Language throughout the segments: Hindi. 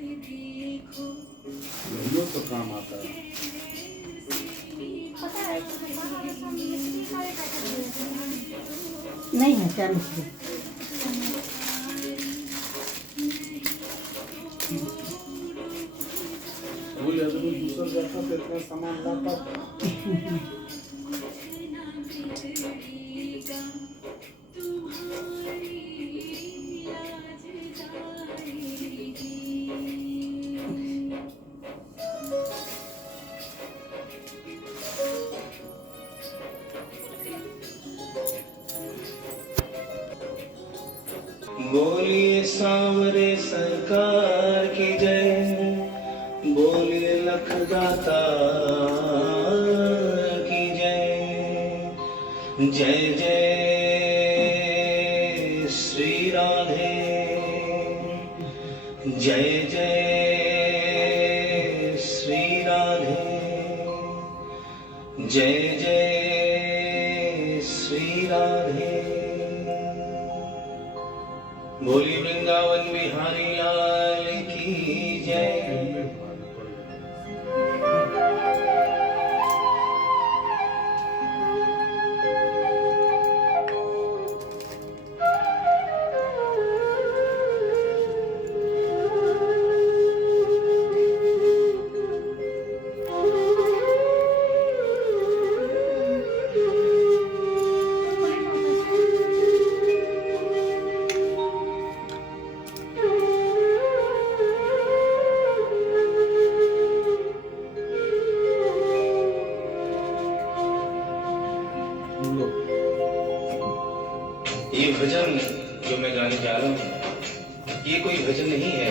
लोग तो काम आता है। नहीं है क्या मिस्त्री बोले अगर दूसरा जाता तो इतना सामान लाता बोलिए सांवरे सरकार की जय, बोलिए लखदाता की जय। जय जय श्री राधे, जय जय श्री राधे, जय जय श्री राधे। बोली वृंदावन बिहारी लाल की जय। ये भजन जो मैं गाने जा रहा हूँ, ये कोई भजन नहीं है,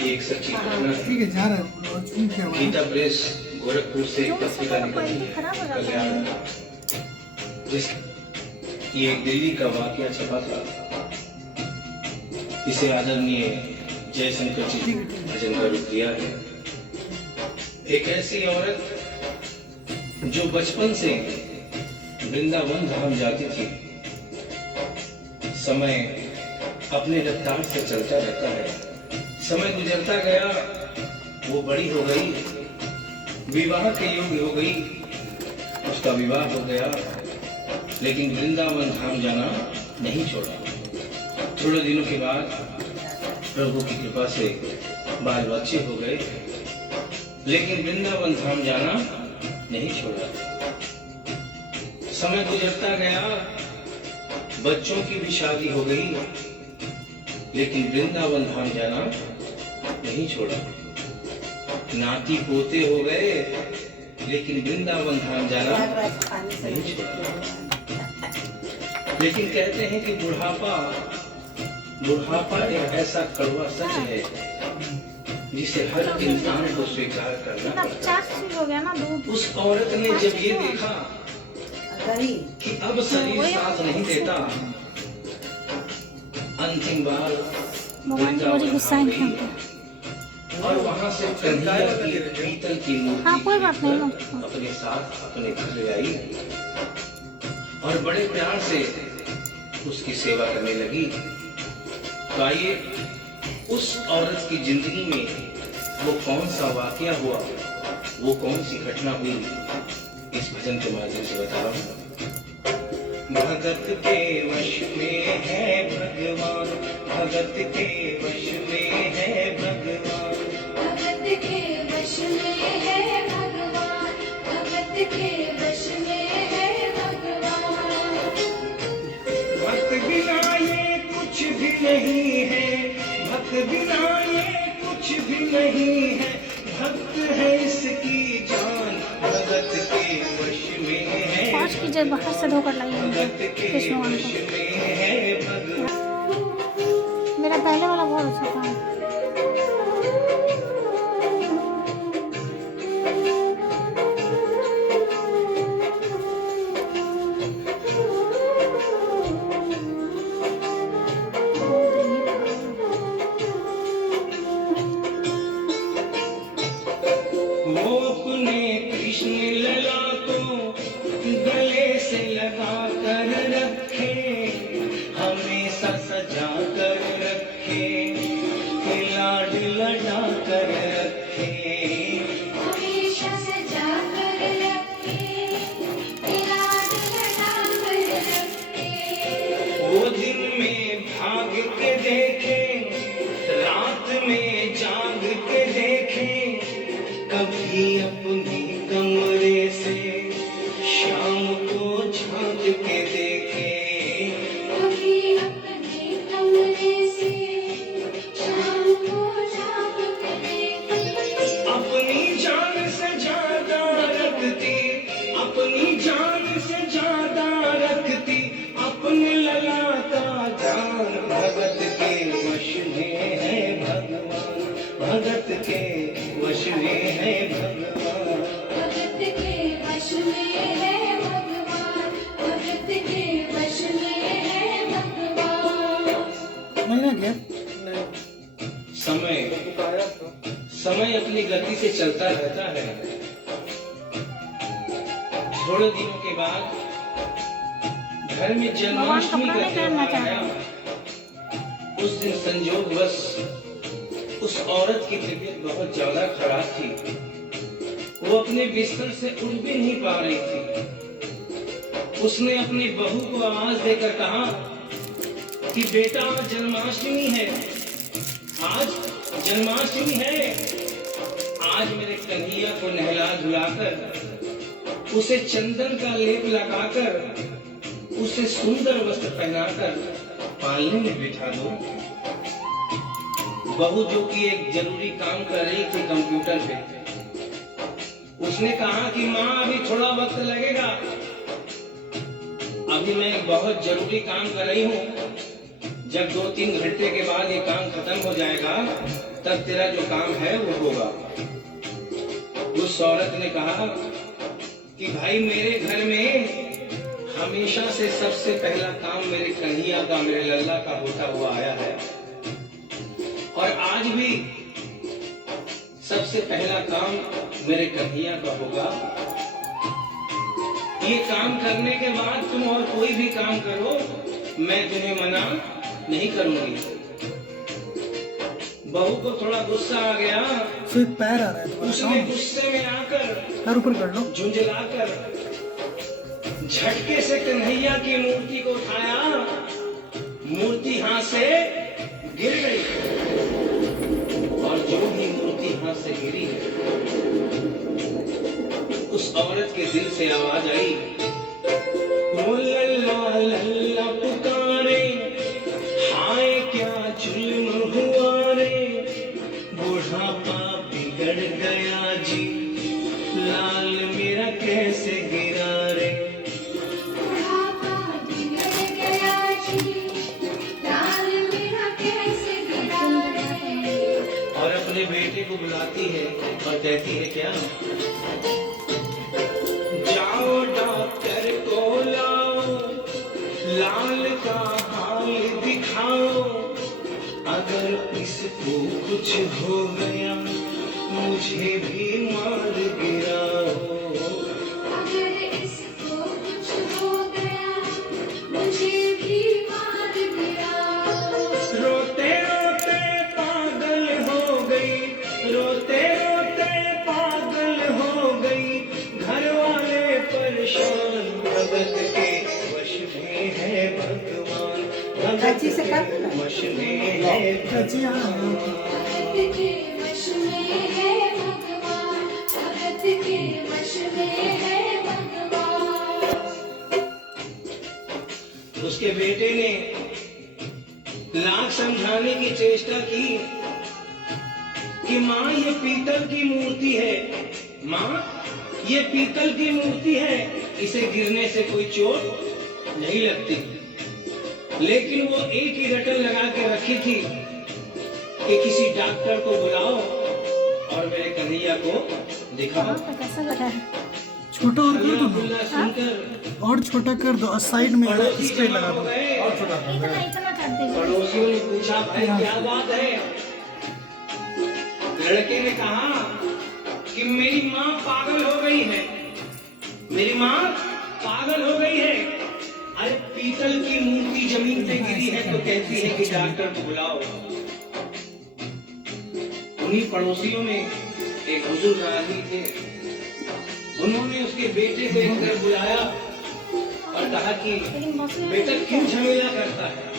ये एक सच्ची घटना है। गीता प्रेस गोरखपुर से एक पत्रिका निकली है कल्याण, जिस ये दिल्ली का वाकया छपा था। इसे आदरणीय जयशंकर जी भजन का रूप दिया है। एक ऐसी औरत जो बचपन से वृंदावन धाम जाती थी, समय अपने रफ्तार से चलता रहता है। समय गुजरता गया, वो बड़ी हो गई, विवाह के योग्य हो गई, उसका विवाह हो गया, लेकिन वृंदावन धाम जाना नहीं छोड़ा। थोड़े दिनों के बाद प्रभु की कृपा से बाल बच्चे हो गए, लेकिन वृंदावन धाम जाना नहीं छोड़ा। समय गुजरता गया, बच्चों की भी शादी हो गई, लेकिन वृंदावन धाम जाना नहीं छोड़ा। नाती पोते हो गए, लेकिन वृंदावन धाम जाना नहीं छोड़ा। लेकिन कहते हैं कि बुढ़ापा एक ऐसा कड़वा सच है जिसे हर इंसान को स्वीकार करना पड़ता है। उस औरत ने जब ये देखा कि अब शरीर साथ नहीं देता, अंतिम बार और वहां से कन्हैया की पीतल की मूर्ति अपने साथ अपने घर ले आई और बड़े प्यार से उसकी सेवा करने लगी। तो आइए उस औरत की जिंदगी में वो कौन सा वाकया हुआ, वो कौन सी घटना हुई, इस भजन के माध्यम से बता रहा हूँ। भगत के वश में है भगवान, भगत के वश में है भगवान, भगत के वश में है भगवान, भगत के वश में है भगवान। भक्त बिना ये कुछ भी नहीं है, भक्त बिना ये कुछ भी नहीं है, भक्त है इसकी जान, भगत के वश में है। पाँच की जब बाहर से धोकर लाइए कृष्ण भगवान को। मेरा पहले वाला बहुत अच्छा था। वो अपने कृष्ण लला को गले से लगा कर रखे, हमेशा सजा कर रखे, भगत के वश में है भगवान। भगत के वश में है भगवान, भगत के वश में है भगवान। नहीं ना क्या समय समय अपनी गति से चलता रहता है। थोड़े दिनों के बाद घर में जन्माष्टमी का त्योहार आया। उस दिन संयोगवश उस औरत की तबीयत बहुत ज्यादा खराब थी। वो अपने बिस्तर से उठ भी नहीं पा रही थी। उसने अपनी बहू को आवाज देकर कहा कि बेटा आज जन्माष्टमी है, आज जन्माष्टमी है। आज मेरे कन्हैया को नहला धुलाकर, उसे चंदन का लेप लगाकर, उसे सुंदर वस्त्र पहनाकर पालने में बिठा दो। बहू जो कि एक जरूरी काम कर रही थी कंप्यूटर पे, उसने कहा कि माँ अभी थोड़ा वक्त लगेगा, अभी मैं एक बहुत जरूरी काम कर रही हूँ। जब 2-3 घंटे के बाद ये काम खत्म हो जाएगा तब तेरा जो काम है वो होगा। उस औरत ने कहा कि भाई मेरे घर में हमेशा से सबसे पहला काम मेरे कन्हैया का, मेरे लल्ला का होता हुआ आया है, और आज भी सबसे पहला काम मेरे कन्हैया का होगा। ये काम करने के बाद तुम और कोई भी काम करो, मैं तुम्हें मना नहीं करूंगी। बहू को थोड़ा गुस्सा आ गया। सिर्फ पैर आ रहा है उसने गुस्से में आकर पैर ऊपर कर लो। झुंझलाकर झटके से कन्हैया की मूर्ति को उठाया। मूर्ति हाथ से गिर गई, और जो भी मूर्ति हाथ से गिरी उस औरत के दिल से आवाज आई, ओ लल्ला लल्ला पुकारे, हाय क्या जुल्म हुआ रे, बुढ़ापा बिगड़ गया जी, लाल मेरा कैसे गिरा रे। बुढ़ापा बिगड़ गया जी, लाल मेरा कैसे गिरा रे। और अपने बेटे को बुलाती है और कहती है क्या, जाओ डॉक्टर को लाओ, लाल का हाल दिखाओ, अगर इसको कुछ हो गया मुझे भी मार गिराओ। अगर इसको कुछ हो गया मुझे भी मार गिराओ। रोते रोते पागल हो गई, रोते रोते पागल हो गई, घर वाले परेशान, भगत के वश में है भगवान, भगत के वश में है भगवान। भगत के वश में है भगवान, भगत के वश में है भगवान। उसके बेटे ने लाख समझाने की चेष्टा की कि माँ ये पीतल की मूर्ति है, माँ ये पीतल की मूर्ति है, इसे गिरने से कोई चोट नहीं लगती। लेकिन वो एक ही रटन लगा के रखी थी कि किसी डॉक्टर को बुलाओ और मेरे कन्हैया को दिखाओ। तो कैसा लगा है? छोटा और कर दो अल्लाह सुनकर और छोटा कर दो, साइड में स्प्रे लगा दो। इतना इतना कर दीजिए। पड़ोसियों ने पूछा भाई क्या बात है। लड़के ने कहा कि मेरी माँ पागल हो गई है, मेरी माँ पागल हो गई है। अरे पीतल की मूर्ति जमीन पे गिरी है तो कहती है कि डॉक्टर को बुलाओ। उन्हीं पड़ोसियों में एक बुजुर्ग आदमी थे, उन्होंने उसके बेटे को एक तरफ बुलाया और कहा कि बेटा क्यों झमेला करता है।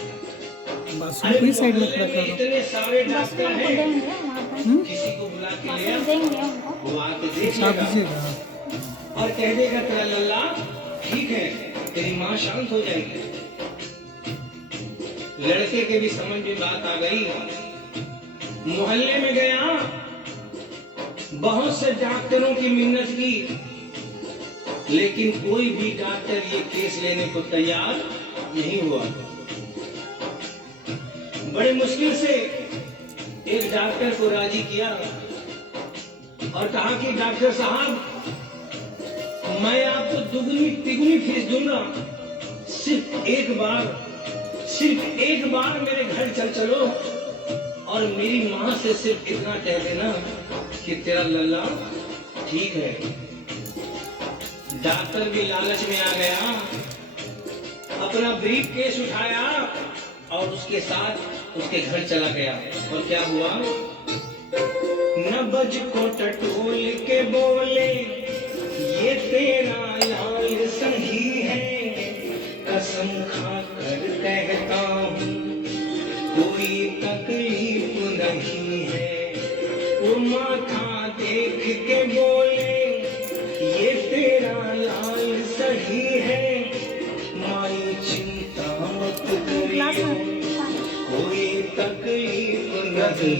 बस वही साइड में खड़ा कर दो। इतने सारे बस डॉक्टर उनको हैं, देंगे वहाँ पर, किसी को बुला के बस ले आओ, देंगे उनको। वो आके देख साफ लेगा दीजिएगा। और कह देगा तेरा लल्ला ठीक है, तेरी माँ शांत हो जाएगी। लड़के के भी समझ में बात आ गई। मोहल्ले में गया, बहुत से डॉक्टरों की मिन्नत की, लेकिन कोई भी डॉक्टर ये केस लेने को तैयार नहीं हुआ। बड़े मुश्किल से एक डॉक्टर को राजी किया और कहा कि डॉक्टर साहब, मैं आपको दुगनी तिगुनी फीस दूंगा, सिर्फ एक बार मेरे घर चलो और मेरी माँ से सिर्फ इतना कह देना कि तेरा लल्ला ठीक है। डॉक्टर भी लालच में आ गया, अपना ब्रीफ केस उठाया और उसके साथ उसके घर चला गया। और क्या हुआ? नबज को टटोल के बोले, ये तेरा लाल सही है, कसम खा कर कहता हूँ कोई तकलीफ नहीं है। वो माथा देख के बोले, ये तेरा लाल सही है, माई चिंता मत करियो, कोई तकलीफ नहीं है,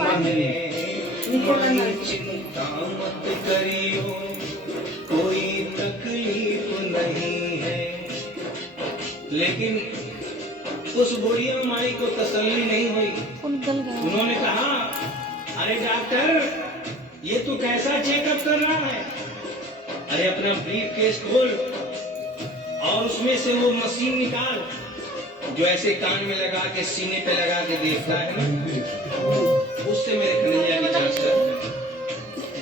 माई चिंता मत करियो, कोई तकलीफ नहीं है। लेकिन उस बुढ़िया माई को तसल्ली नहीं हुई। उन्होंने कहा, अरे डॉक्टर, ये तू कैसा चेकअप कर रहा है? अरे अपना ब्रीफ केस खोल और उसमें से वो मशीन निकाल जो ऐसे कान में लगा के सीने पे लगा के देखता है ना, उससे मेरे कन्हैया की जांच कर।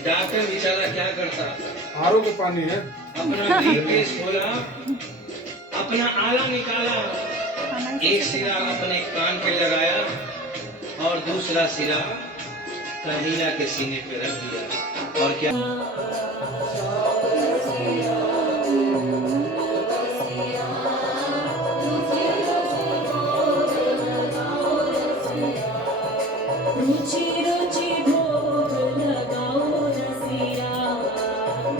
डॉक्टर बेचारा क्या करता, आरओ का पानी है। अपना ब्रीफ केस खोला, अपना आला निकाला, एक सिरा अपने कान पे लगाया और दूसरा सिरा कन्हैया के सीने पे रख दिया। और क्या रुचि रुचि भोग लगाओ रसिया,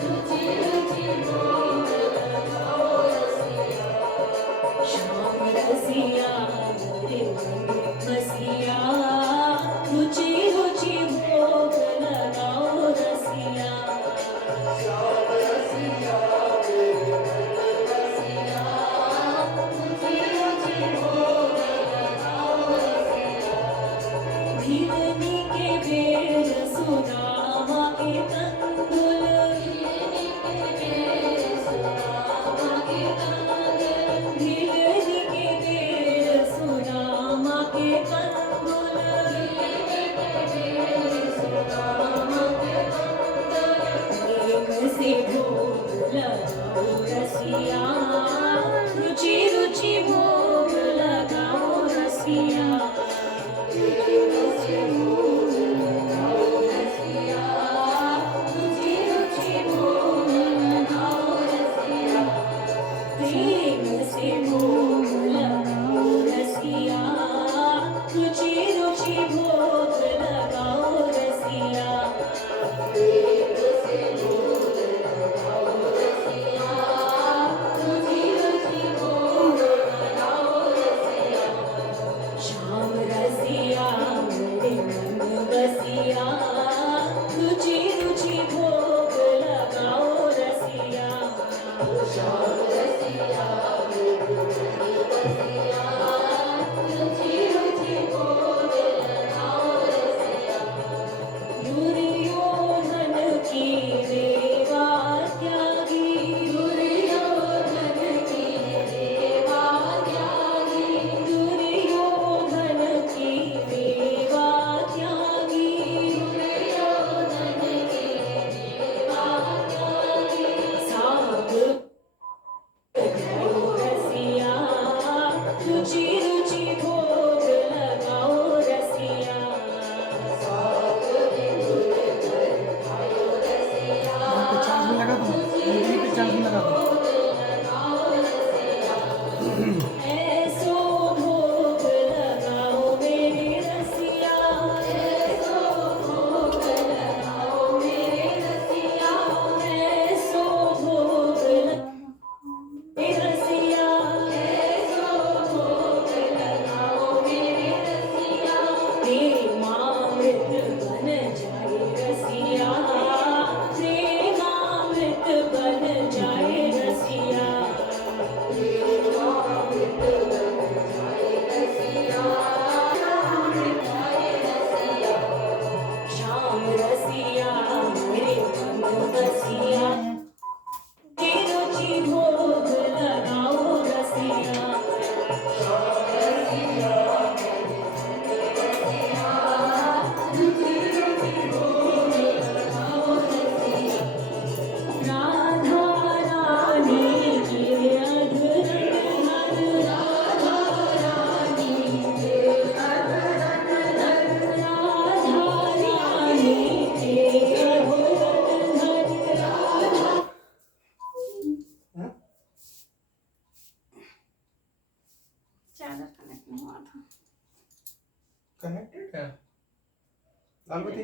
रुचि रुचि भोग लगाओ रसिया, श्याम रसिया मोरे मन बसिया, रुचि रुचि भोग लगाओ रसिया, श्याम रसिया मोरे मन बसिया, रुचि रुचि भोग लगाओ रसिया। भीलनी के बेर सुदामा के तंदुल, भीलनी के बेर सुदामा के तंदुल, भीलनी के बेर सुदामा के तंदुल, भीलनी के बेर सुदामा के तंदुल, प्रेम से भोग लगाओ रसिया, रुचि रुचि भोग लगाओ रसिया, रुचि भोग लगाओ रसिया, रुचि रुचि भोग लगाओ रसिया, प्रेम से भोग लगाओ रसिया, रुचि रुचि भोग लगाओ रसिया, प्रेम से भोग लगाओ रसिया, रुचि रुचि भोग लगाओ रसिया, श्याम रसिया मोरे मन बसिया, रुचि रुचि भोग लगाओ रसिया, श्याम रसिया मोरे मन बसिया, रुचि रुचि भोग लगाओ रसिया। दुर्योधन की देवा त्यागी, दुर्योधन की देवा त्यागी, दुर्योधन की देवा त्यागी, दुर्योधन की देवा त्यागी, साग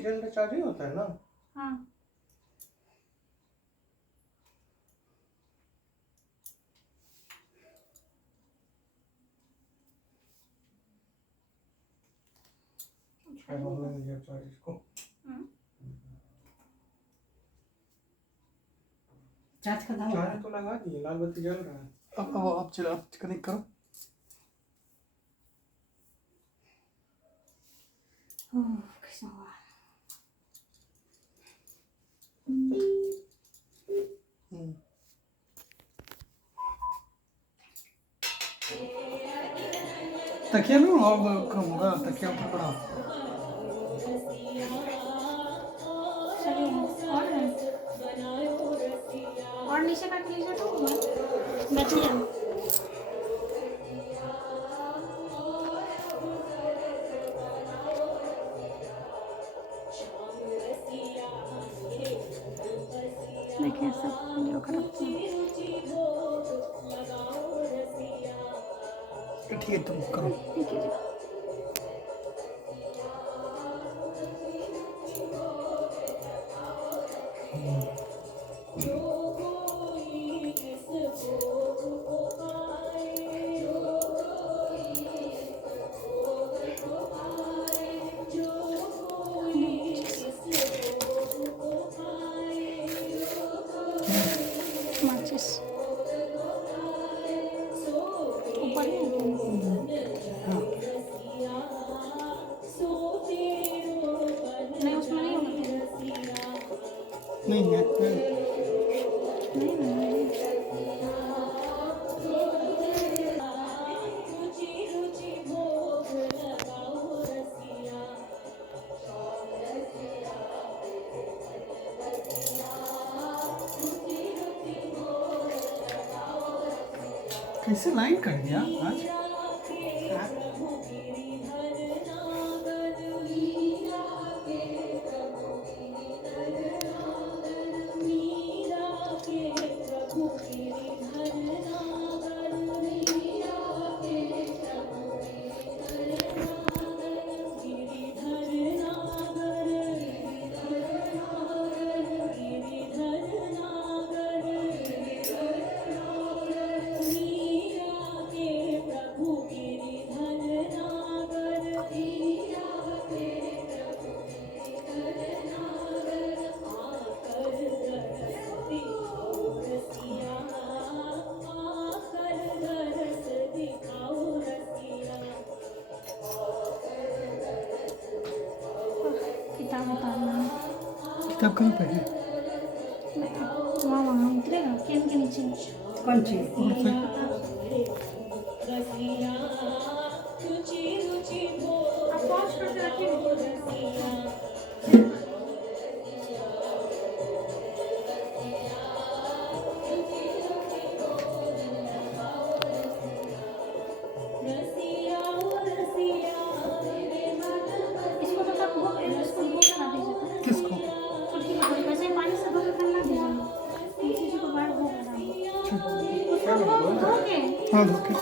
डिजिटल रिचार्ज ही होता है ना? हाँ ऑनलाइन रिचार्ज इसको चार्ज का दाम चार्ज तो लगा दिए, लाल बत्ती जल रहा है। अब चलो कनेक्ट करो। कृष्ण भगवान। तकिया लो और कम होगा, तकिया ऊपर पड़ा। चलिए और नीचे काट लीजिए तो बच गया। देखिए सब वीडियो खराब ठीक है तुम करो। ठीक है। माचिस ऊपर ही नहीं, उसमें नहीं होगा। नहीं है नहीं नहीं कैसे लाइन कर दिया आज। किताब उतारना किताब कहाँ पे है? वहाँ वहाँ उतरेगा कैन के नीचे। कौन सी और से आप पॉज करके रखिए। इसको तो तब भोग इसको भोग लगा दीजिए। किसको? छुटकी लकड़ी वैसे ही पानी से धो के करना दीजिए। तुलसी जी को बाहर भोग लगाइए। उसको भोग धो के हाँ धोके